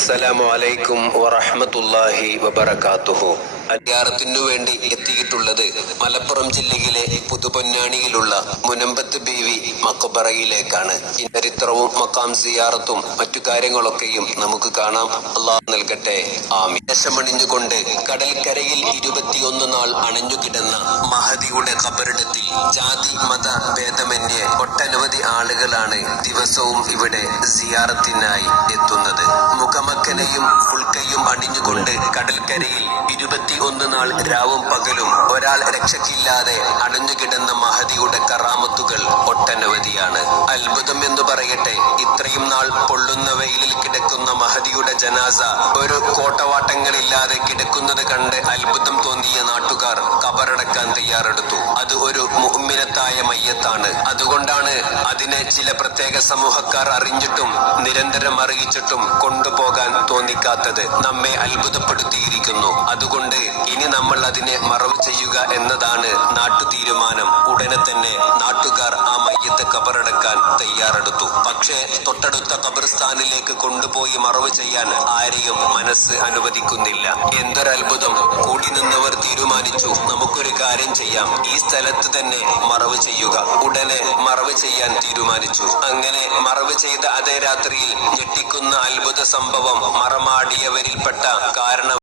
അസ്സലാമു അലൈക്കും വറഹ്മത്തുള്ളാഹി വബറകാതുഹു. അടിയാറത്തിനു വേണ്ടി എത്തിയിട്ടുള്ളത് മലപ്പുറം ജില്ലയിലെ പുതുപൊന്നാണിയിലുള്ള മുനമ്പത്ത് ബീവി മഖബറയിലേക്കാണ്. ഈ ചരിത്രവും മക്കാം സിയാറത്തും മറ്റു കാര്യങ്ങളൊക്കെയും നമുക്ക് കാണാം. അള്ളാഹു നൽകട്ടെ, ആമീൻ. ദേശമണിഞ്ഞുകൊണ്ട് കടൽക്കരയിൽ 21 നാൾ അണഞ്ഞുകിടന്ന മഹദിയുടെ ഖബറിടത്തിൽ ജാതി മത ഭേദമന്യേ ഒട്ടനവധി ആളുകളാണ് ദിവസവും ഇവിടെ സിയാറത്തിനായി എത്തുന്നത്. മുഖമക്കനെയും ഉൾക്കയും അണിഞ്ഞുകൊണ്ട് കടൽക്കരയിൽ 21 നാൾ രാവും പകലും ഒരാൾ രക്ഷയ്ക്കില്ലാതെ അണഞ്ഞുകിടന്ന മഹദിയുടെ കറാമത്തുകൾ ഒട്ടനവധിയാണ്. അത്ഭുതം എന്ന് പറയട്ടെ, ഇത്രയും നാൾ പൊള്ളുന്ന വെയിലിൽ കിടക്കുന്ന മഹദിയുടെ ജനാസ ഒരു കോട്ടവാട്ടങ്ങളില്ലാതെ കിടക്കുന്നത് കണ്ട് അത്ഭുതം തോന്നിയ നാട്ടുകാർ കബറടക്കാൻ തയ്യാറെടുത്തു. അത് ഒരു മുഅ്മിനത്തായ മയ്യത്താണ്. അതുകൊണ്ടാണ് അതിനെ ചില പ്രത്യേക സമൂഹക്കാർ അറിഞ്ഞിട്ടും നിരന്തരം അറിയിച്ചിട്ടും കൊണ്ടുപോകാൻ തോന്നിക്കാത്തത്. നമ്മെ അത്ഭുതപ്പെടുത്തിയിരിക്കുന്നു. അതുകൊണ്ട് ഇനി നമ്മൾ അതിനെ മറവ് ചെയ്യുക എന്നതാണ് നാട്ടു തീരുമാനം. ഉടനെ തന്നെ നാട്ടുകാർ ആ മയ്യത്ത് കബറടക്കാൻ തയ്യാറെടുത്തു. പക്ഷേ തൊട്ടടുത്ത ഖബർസ്ഥാനിലേക്ക് കൊണ്ടുപോയി മറവ് ചെയ്യാൻ ആരെയും മനസ്സ് അനുവദിക്കുന്നില്ല. എന്തൊരത്ഭുതം! കൂടി നിന്നവർ തീരുമാനിച്ചു, നമുക്കൊരു കാര്യം ചെയ്യാം, ഈ സ്ഥലത്ത് തന്നെ മറവ് ചെയ്യുക. ഉടനെ മറവ് ചെയ്യാൻ തീരുമാനിച്ചു. അങ്ങനെ മറവ് ചെയ്ത അതേ രാത്രിയിൽ ഞെട്ടിക്കുന്ന അത്ഭുത സംഭവം മറമാടിയവരിൽപ്പെട്ട കാരണം